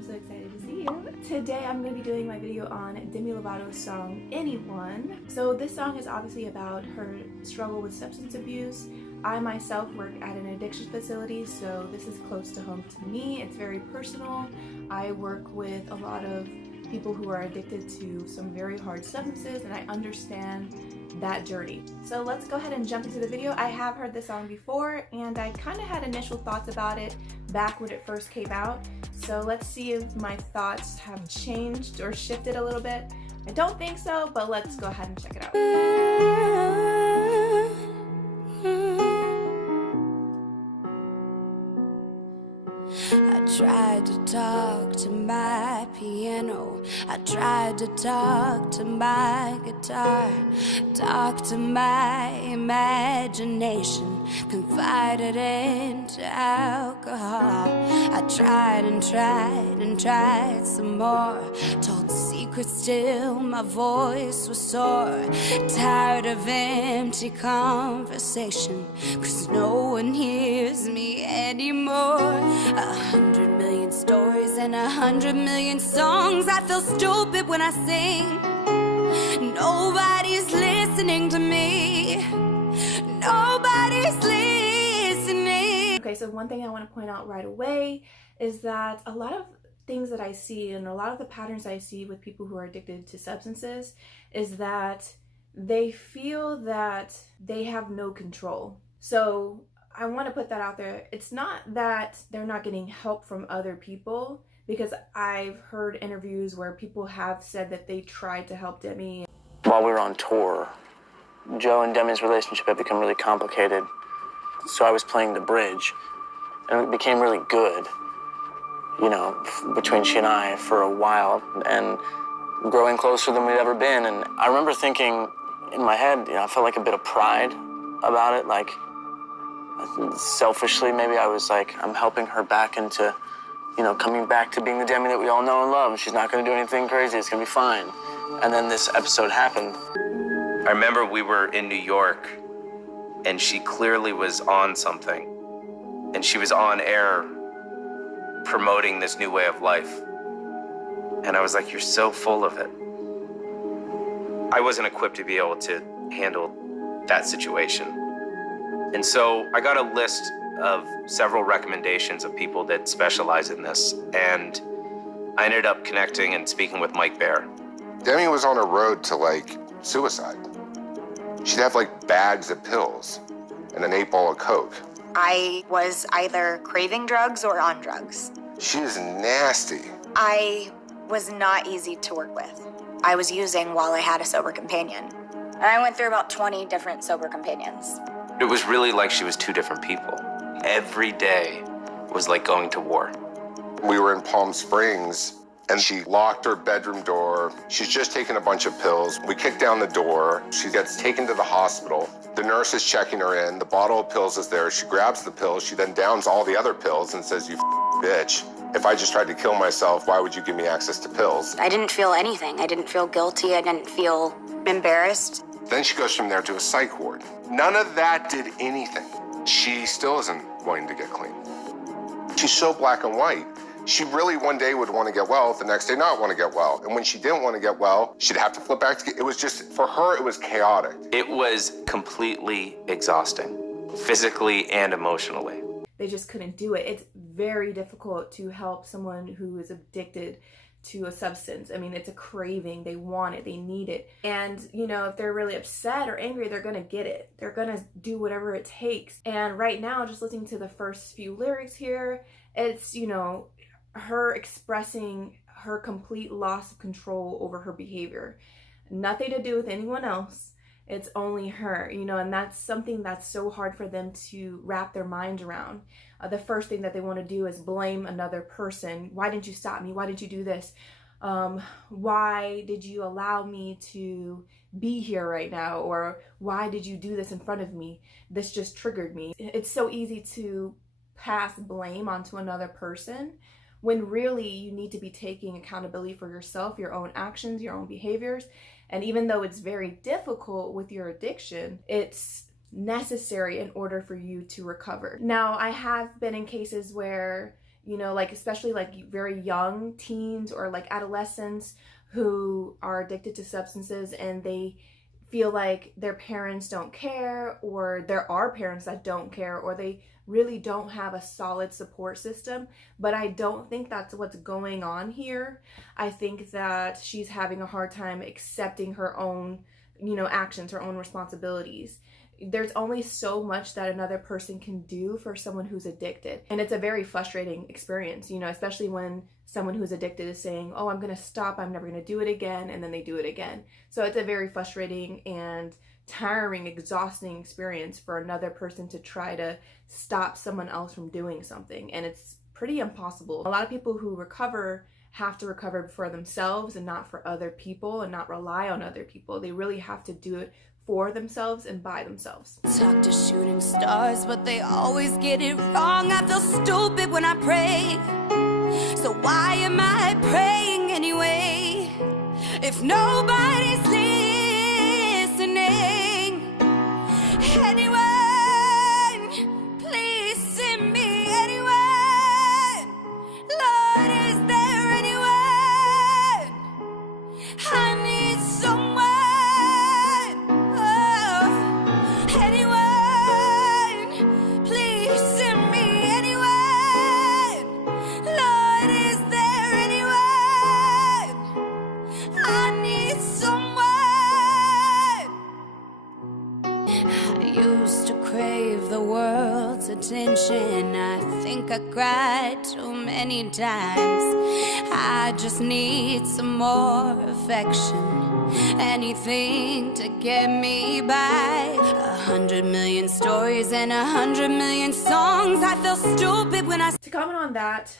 I'm so excited to see you. Today I'm going to be doing my video on Demi Lovato's song, Anyone. So this song is obviously about her struggle with substance abuse. I myself work at an addiction facility, so this is close to home to me. It's very personal. I work with a lot of people who are addicted to some very hard substances, and I understand that journey. So let's go ahead and jump into the video. I have heard this song before, and I kind of had initial thoughts about it back when it first came out. So let's see if my thoughts have changed or shifted a little bit. I don't think so, but let's go ahead and check it out. I tried to talk to my piano, I tried to talk to my guitar, talk to my imagination, confided into alcohol. I tried and tried and tried some more, told secrets till my voice was sore. Tired of empty conversation, 'cause no one hears me anymore. 100 million stories and 100 million songs. I feel stupid when I sing. Nobody's listening to me. Nobody's listening. Okay, so one thing I want to point out right away is that a lot of things that I see and a lot of the patterns I see with people who are addicted to substances is that they feel that they have no control. So I want to put that out there. It's not that they're not getting help from other people, because I've heard interviews where people have said that they tried to help Demi. While we were on tour, Joe and Demi's relationship had become really complicated. So I was playing the bridge, and it became really good, you know, between she and I for a while, and growing closer than we'd ever been. And I remember thinking in my head, you know, I felt like a bit of pride about it, like selfishly maybe I was like, I'm helping her back into, you know, coming back to being the Demi that we all know and love. She's not going to do anything crazy. It's going to be fine. And then this episode happened. I remember we were in New York, and she clearly was on something. And she was on air promoting this new way of life. And I was like, you're so full of it. I wasn't equipped to be able to handle that situation. And so I got a list of several recommendations of people that specialize in this, and I ended up connecting and speaking with Mike Baer. Demi was on a road to, like, suicide. She'd have, like, bags of pills and an 8-ball of Coke. I was either craving drugs or on drugs. She is nasty. I was not easy to work with. I was using while I had a sober companion. And I went through about 20 different sober companions. It was really like she was two different people. Every day was like going to war. We were in Palm Springs, and she locked her bedroom door. She's just taken a bunch of pills. We kicked down the door. She gets taken to the hospital. The nurse is checking her in. The bottle of pills is there. She grabs the pills. She then downs all the other pills and says, "You bitch. If I just tried to kill myself, why would you give me access to pills?" I didn't feel anything. I didn't feel guilty. I didn't feel embarrassed. Then she goes from there to a psych ward. None of that did anything. She still isn't wanting to get clean. She's so black and white. She really one day would want to get well, the next day not want to get well. And when she didn't want to get well, she'd have to flip back to it was just, for her, it was chaotic. It was completely exhausting, physically and emotionally. They just couldn't do it. It's very difficult to help someone who is addicted to a substance. I mean, it's a craving. They want it. They need it. And, you know, if they're really upset or angry, they're going to get it. They're going to do whatever it takes. And right now, just listening to the first few lyrics here, it's, you know, her expressing her complete loss of control over her behavior. Nothing to do with anyone else. It's only her, you know, and that's something that's so hard for them to wrap their mind around. The first thing that they want to do is blame another person. Why didn't you stop me? Why did you do this? Why did you allow me to be here right now? Or why did you do this in front of me? This just triggered me. It's so easy to pass blame onto another person when really you need to be taking accountability for yourself, your own actions, your own behaviors. And even though it's very difficult with your addiction, it's necessary in order for you to recover. Now, I have been in cases where you know, like especially like very young teens or like adolescents who are addicted to substances and they feel like their parents don't care, or there are parents that don't care, or they really don't have a solid support system. But I don't think that's what's going on here. I think that she's having a hard time accepting her own, you know, actions, her own responsibilities. There's only so much that another person can do for someone who's addicted. And it's a very frustrating experience, you know, especially when someone who's addicted is saying, oh, I'm gonna stop, I'm never gonna do it again, and then they do it again. So it's a very frustrating and tiring, exhausting experience for another person to try to stop someone else from doing something. And it's pretty impossible. A lot of people who recover have to recover for themselves and not for other people, and not rely on other people. They really have to do it for themselves and by themselves. Talk to shooting stars, but they always get it wrong. I feel stupid when I pray. So why am I praying anyway? If nobody's listening, anyone, please send me anyone. Lord, is there anyone? I need someone. Attention, I think I cried too many times. I just need some more affection, anything to get me by. 100 million stories and 100 million songs. I feel stupid when I... To comment on that,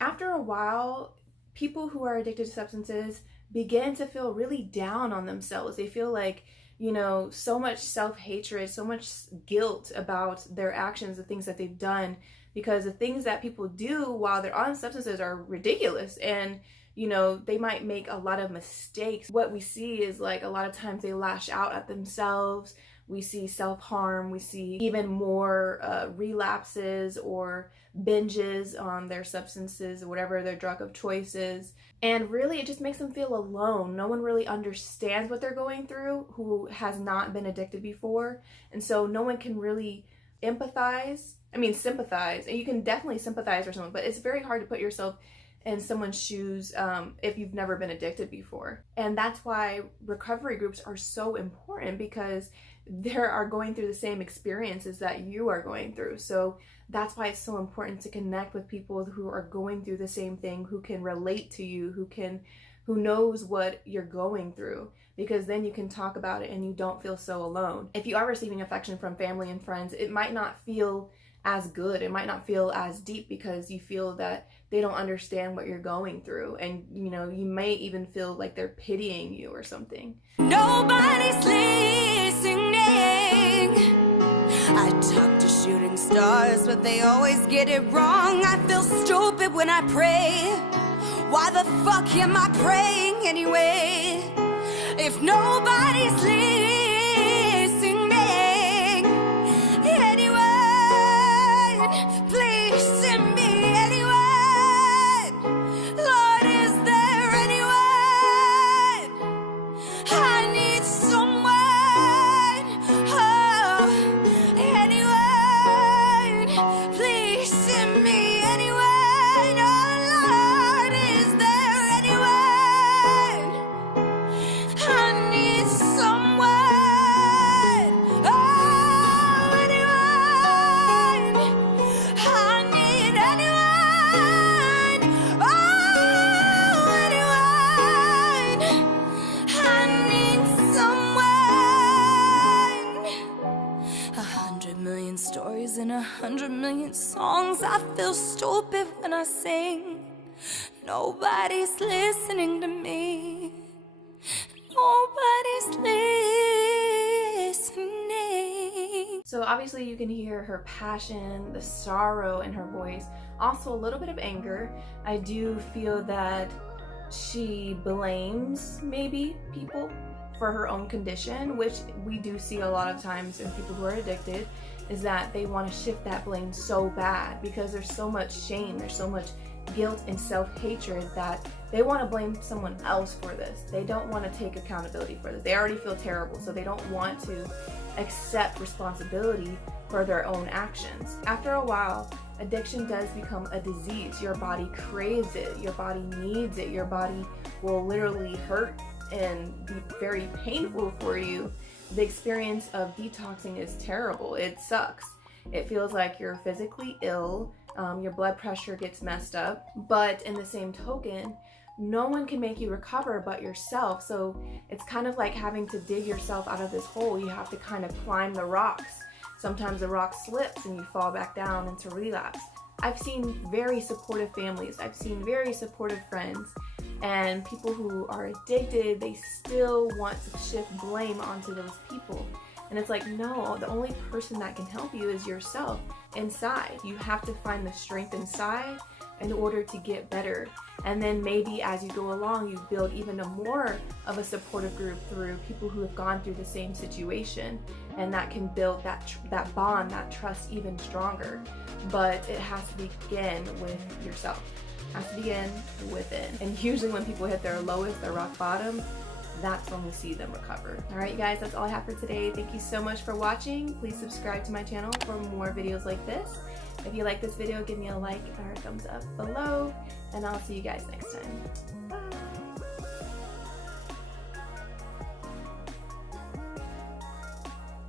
after a while, people who are addicted to substances begin to feel really down on themselves. They feel like, you know, so much self-hatred, so much guilt about their actions, the things that they've done, because the things that people do while they're on substances are ridiculous, and, you know, they might make a lot of mistakes. What we see is like a lot of times they lash out at themselves. We see self-harm, we see even more relapses or binges on their substances, whatever their drug of choice is. And really, it just makes them feel alone. No one really understands what they're going through who has not been addicted before. And so no one can really empathize. I mean, sympathize. And you can definitely sympathize with someone, but it's very hard to put yourself in someone's shoes if you've never been addicted before. And that's why recovery groups are so important, because they are going through the same experiences that you are going through. So that's why it's so important to connect with people who are going through the same thing, who can relate to you, who knows what you're going through, because then you can talk about it and you don't feel so alone. If you are receiving affection from family and friends, it might not feel as good, it might not feel as deep, because you feel that they don't understand what you're going through, and you know, you may even feel like they're pitying you or something. Nobody's listening. I talk to shooting stars, but they always get it wrong. I feel stupid when I pray. Why the fuck am I praying anyway? If nobody's listening, anyone, please send me anyone. Lord, is there anyone? I need someone. Oh, anyone, please send me anyone. Oh, Lord, is there anyone? I need someone. Oh, anyone. I need anyone. Oh, anyone. I need someone. 100 million stories and 100 million songs. I feel stupid when I sing. Nobody's listening to me. Nobody's listening. So obviously you can hear her passion, the sorrow in her voice, also a little bit of anger. I do feel that she blames maybe people for her own condition, which we do see a lot of times in people who are addicted. is that they want to shift that blame so bad because there's so much shame, there's so much guilt and self-hatred that they want to blame someone else for this. They don't want to take accountability for this. They already feel terrible, so they don't want to accept responsibility for their own actions. After a while, addiction does become a disease. Your body craves it, your body needs it, your body will literally hurt and be very painful for you. The experience of detoxing is terrible. It sucks. It feels like you're physically ill, your blood pressure gets messed up, but in the same token, no one can make you recover but yourself. So it's kind of like having to dig yourself out of this hole. You have to kind of climb the rocks. Sometimes the rock slips and you fall back down into relapse. I've seen very supportive families. I've seen very supportive friends, and people who are addicted, they still want to shift blame onto those people. And it's like, no, the only person that can help you is yourself inside. You have to find the strength inside in order to get better. And then maybe as you go along, you build even more of a supportive group through people who have gone through the same situation, and that can build that bond, that trust even stronger. But it has to begin with yourself. It has to begin within. And usually when people hit their lowest, their rock bottom, that's when we see them recover. All right, guys, that's all I have for today. Thank you so much for watching. Please subscribe to my channel for more videos like this. If you like this video, give me a like or a thumbs up below, and I'll see you guys next time. Bye.